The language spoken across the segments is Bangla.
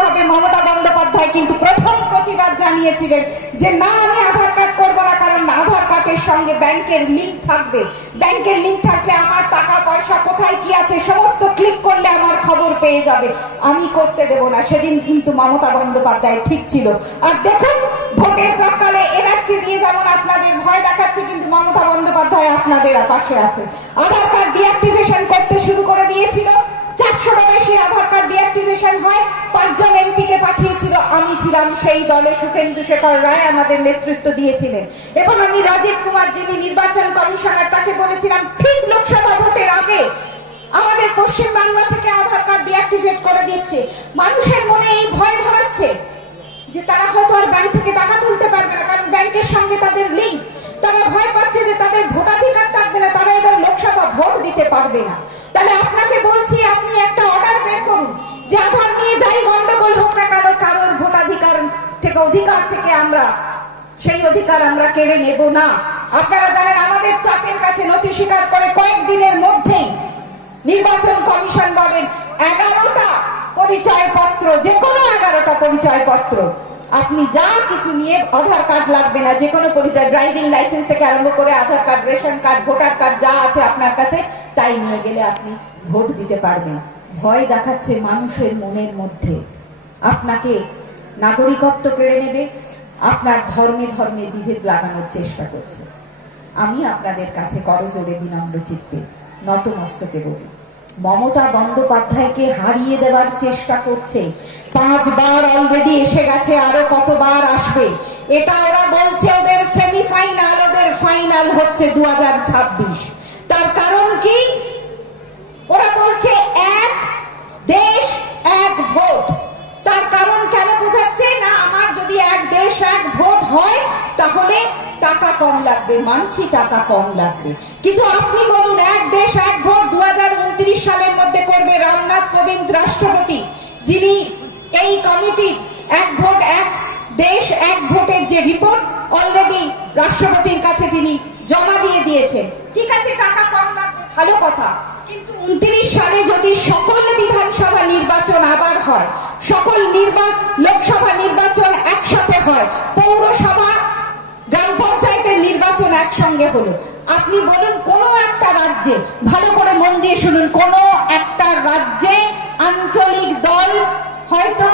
করতে হবে। মমতা বন্দ্যোপাধ্যায় কিন্তু প্রথম প্রতিবাদ জানিয়েছিলেন যে না, আমি আধার কার্ড করবো না, কারণ আধার কার্ডের সঙ্গে ব্যাংকের লিঙ্ক থাকবে। ব্যাংকের লিঙ্ক থাকলে আমার টাকা পয়সা কোথায় কি আছে সমস্ত ক্লিক করলে আমার খবর পেয়ে যাবে, আমি করতে দেব না। সেদিন কিন্তু মমতা বন্দ্যোপাধ্যায় ঠিক ছিল। আর দেখুন, ভোটের প্রাক্কালে এনআরসি দিয়ে যেমন আপনাদের ভয় দেখাচ্ছে, কিন্তু মমতা বন্দ্যোপাধ্যায় আপনাদের পাশে আছে। আধার কার্ড ডিঅ্যাক্টিভেশন করতে শুরু করে দিয়েছিল, 400টা বেশি আধার কার্ড ডিঅ্যাক্টিভেশন হয়, 5 জন এমপিকে পাঠিয়েছিল, আমি ছিলাম সেই দলে, সুখেন্দু শেখর রায় আমাদের নেতৃত্ব দিয়েছিলেন। এবং আমি রাজীব কুমার, যিনি নির্বাচন কমিশনার, তাকে বলেছিলাম ঠিক লোকসভা ভোটের আগে আমাদের পশ্চিমবাংলা থেকে আধার কার্ড ডিঅ্যাক্টিভেট করে দিচ্ছে। মানুষের মনে এই ভয় ধরাচ্ছে যে তারা হয়তো আর ব্যাংক থেকে টাকা তুলতে পারবে না, কারণ ব্যাংকের সঙ্গে তাদের লিঙ্ক। তারা ভয় পাচ্ছে যে তাদের ভোটাধিকার থাকবে না, তারা এবার লোকসভা ভোট দিতে পারবে না। তাহলে আপনাকে বলছি, আপনি একটা অর্ডার বের করুন যে আধার নিয়ে যাই গন্ডগোল হোক না কেন, কারোর ভোটাধিকার থেকে আমরা সেই অধিকার আমরা কেড়ে নেব না। আপনারা জানেন, আমাদের চাপের কাছে নথি স্বীকার করে কয়েকদিনের মধ্যেই নির্বাচন কমিশন বলেন 11টা পরিচয়পত্র, যে কোনো 11টা পরিচয়পত্র, আপনি যা কিছু নিয়ে, আধার কার্ড লাগবে না, যে কোনো পরিচয়, ড্রাইভিং লাইসেন্স থেকে আরম্ভ করে Aadhaar card, ration card, voter card যা আছে আপনার কাছে, তাই নিয়ে গেলে আপনি ভোট দিতে পারবেন। ভয় দেখাচ্ছে মানুষের মনের মধ্যে, আপনাকে নাগরিকত্ব কেড়ে নেবে, আপনার ধর্মে ধর্মে বিভেদ লাগানোর চেষ্টা করছে। আমি আপনাদের কাছে করজোড়ে বিনম্র চিত্তে নতমস্তকে বলি, মমতা বন্দ্যোপাধ্যায়কে হারিয়ে দেওয়ার চেষ্টা করছে। 5 বার অলরেডি এসে গেছে, আরো কতবার আসবে। এটা ওরা বলছে ওদের সেমিফাইনাল, ওদের ফাইনাল হচ্ছে 2026। তার কারণ কি? ওরা বলছে এক দেশ এক ভোট। তার কারণ কেন বোঝাচ্ছে না? আমার যদি এক দেশ এক ভোট হয় তাহলে টাকা কম লাগবে, মানছি টাকা কম লাগবে, কিন্তু আপনি বলুন এক দেশ এক ভোট 2029 সালের মধ্যে করবে রামনাথ কোবিন্দ রাষ্ট্রপতি, যিনি এই কমিটির এক ভোট এক দেশ এক ভোটের যে রিপোর্ট অলরেডি রাষ্ট্রপতির কাছে তিনি জমা দিয়ে দিয়েছেন। ঠিক আছে, টাকা কম লাগবে, ভালো কথা, কিন্তু 29 সালে যদি সকল বিধানসভা নির্বাচন আবার হয়, সকল লোকসভা নির্বাচন একসাথে হয়, পৌরসভা গ্রাম পঞ্চায়েতের নির্বাচন একসঙ্গে হলো, আপনি বলুন কোন একটা রাজ্যে, ভালো করে মন দিয়ে শুনুন, কোন একটা রাজ্যে আঞ্চলিক দল হয়তো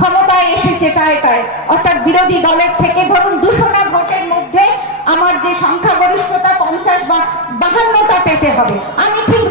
ক্ষমতায় এসেছে টায়, অর্থাৎ বিরোধী দলের থেকে ধরুন 200টা ভোটের মধ্যে আমার যে সংখ্যাগরিষ্ঠতা 50 বা 52টা পেতে হবে, আমি ঠিক